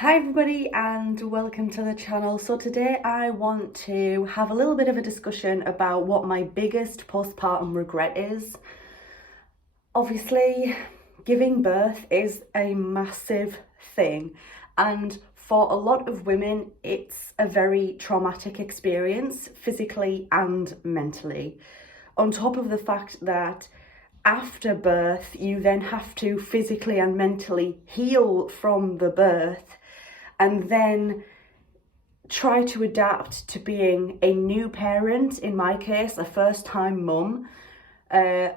Hi everybody and welcome to the channel. So today I want to have a little bit of a discussion about what my biggest postpartum regret is. Obviously, giving birth is a massive thing, and for a lot of women it's a very traumatic experience, physically and mentally. On top of the fact that after birth you then have to physically and mentally heal from the birth and then try to adapt to being a new parent, in my case, a first-time mum,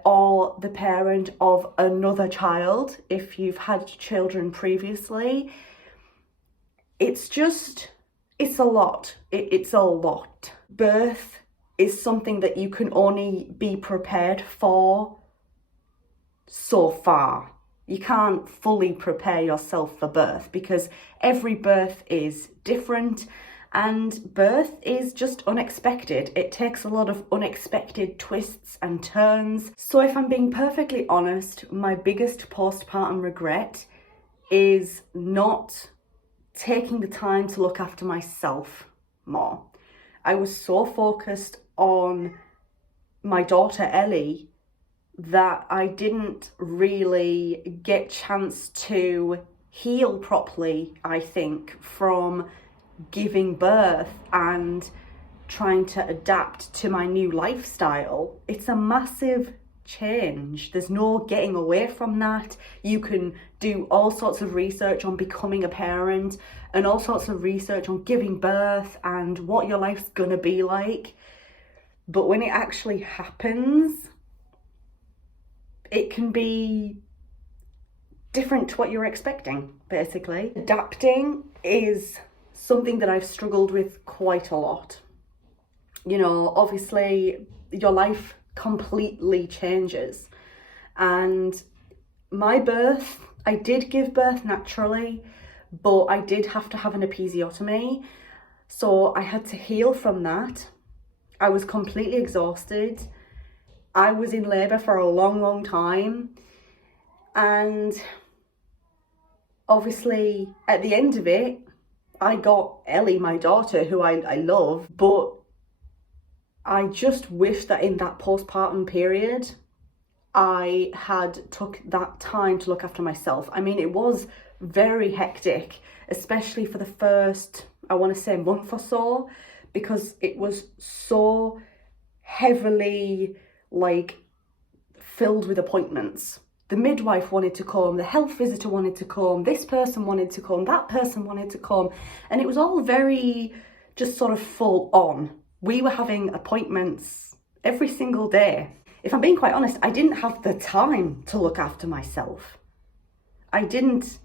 or the parent of another child if you've had children previously. It's a lot. It's a lot. Birth is something that you can only be prepared for so far. You can't fully prepare yourself for birth because every birth is different and birth is just unexpected. It takes a lot of unexpected twists and turns. So if I'm being perfectly honest, my biggest postpartum regret is not taking the time to look after myself more. I was so focused on my daughter Ellie that I didn't really get chance to heal properly, I think, from giving birth and trying to adapt to my new lifestyle. It's a massive change. There's no getting away from that. You can do all sorts of research on becoming a parent and all sorts of research on giving birth and what your life's gonna be like. But when it actually happens, it can be different to what you're expecting, basically. Adapting is something that I've struggled with quite a lot. You know, obviously your life completely changes. And my birth, I did give birth naturally, but I did have to have an episiotomy. So I had to heal from that. I was completely exhausted. I was in labour for a long time, and obviously at the end of it I got Ellie, my daughter, who I love, but I just wish that in that postpartum period I had took that time to look after myself. I mean, it was very hectic, especially for the first, I want to say, month or so, because it was so heavily filled with appointments. The midwife wanted to come, the health visitor wanted to come, this person wanted to come, that person wanted to come, and it was all very just sort of full on. We were having appointments every single day. If I'm being quite honest, I didn't have the time to look after myself. I didn't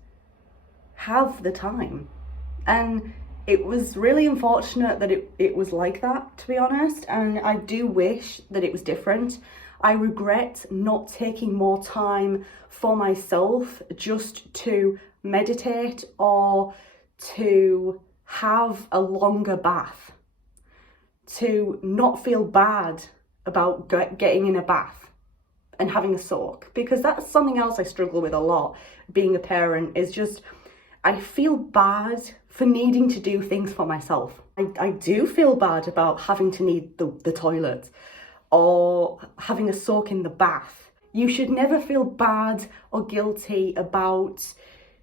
have the time, and it was really unfortunate that it was like that, to be honest, and I do wish that it was different. I regret not taking more time for myself just to meditate or to have a longer bath, to not feel bad about getting in a bath and having a soak, because that's something else I struggle with a lot being a parent, is just I feel bad for needing to do things for myself. I do feel bad about having to need the toilet or having a soak in the bath. You should never feel bad or guilty about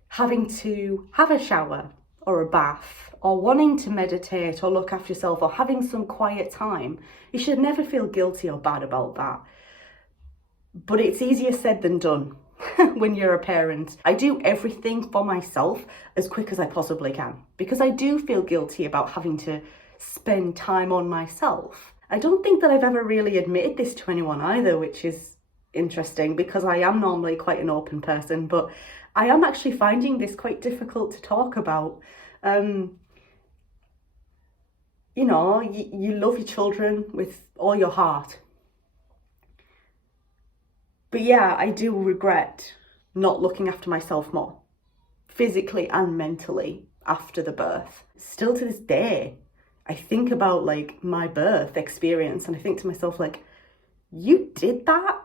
having to have a shower or a bath or wanting to meditate or look after yourself or having some quiet time. You should never feel guilty or bad about that. But it's easier said than done. When you're a parent, I do everything for myself as quick as I possibly can because I do feel guilty about having to spend time on myself. I don't think that I've ever really admitted this to anyone either, which is interesting because I am normally quite an open person, but I am actually finding this quite difficult to talk about. You know, you love your children with all your heart. But yeah, I do regret not looking after myself more, physically and mentally, after the birth. Still to this day, I think about my birth experience and I think to myself, you did that?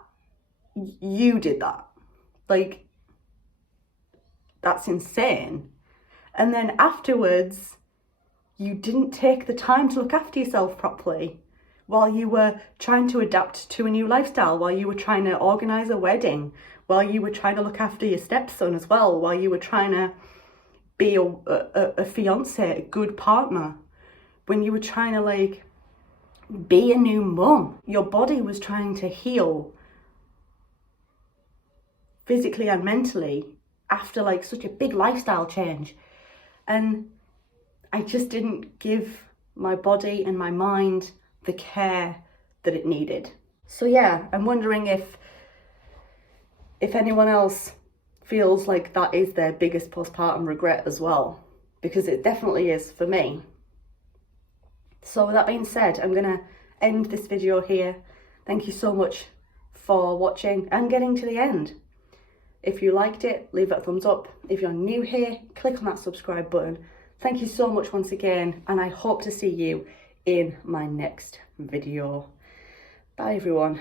You did that. That's insane. And then afterwards, you didn't take the time to look after yourself properly while you were trying to adapt to a new lifestyle, while you were trying to organise a wedding, while you were trying to look after your stepson as well, while you were trying to be a fiance, a good partner, when you were trying to like be a new mum. Your body was trying to heal physically and mentally after like such a big lifestyle change. And I just didn't give my body and my mind the care that it needed. So yeah, I'm wondering if anyone else feels like that is their biggest postpartum regret as well, because it definitely is for me. So with that being said, I'm gonna end this video here. Thank you so much for watching and getting to the end. If you liked it, leave it a thumbs up. If you're new here, click on that subscribe button. Thank you so much once again, and I hope to see you in my next video. Bye everyone.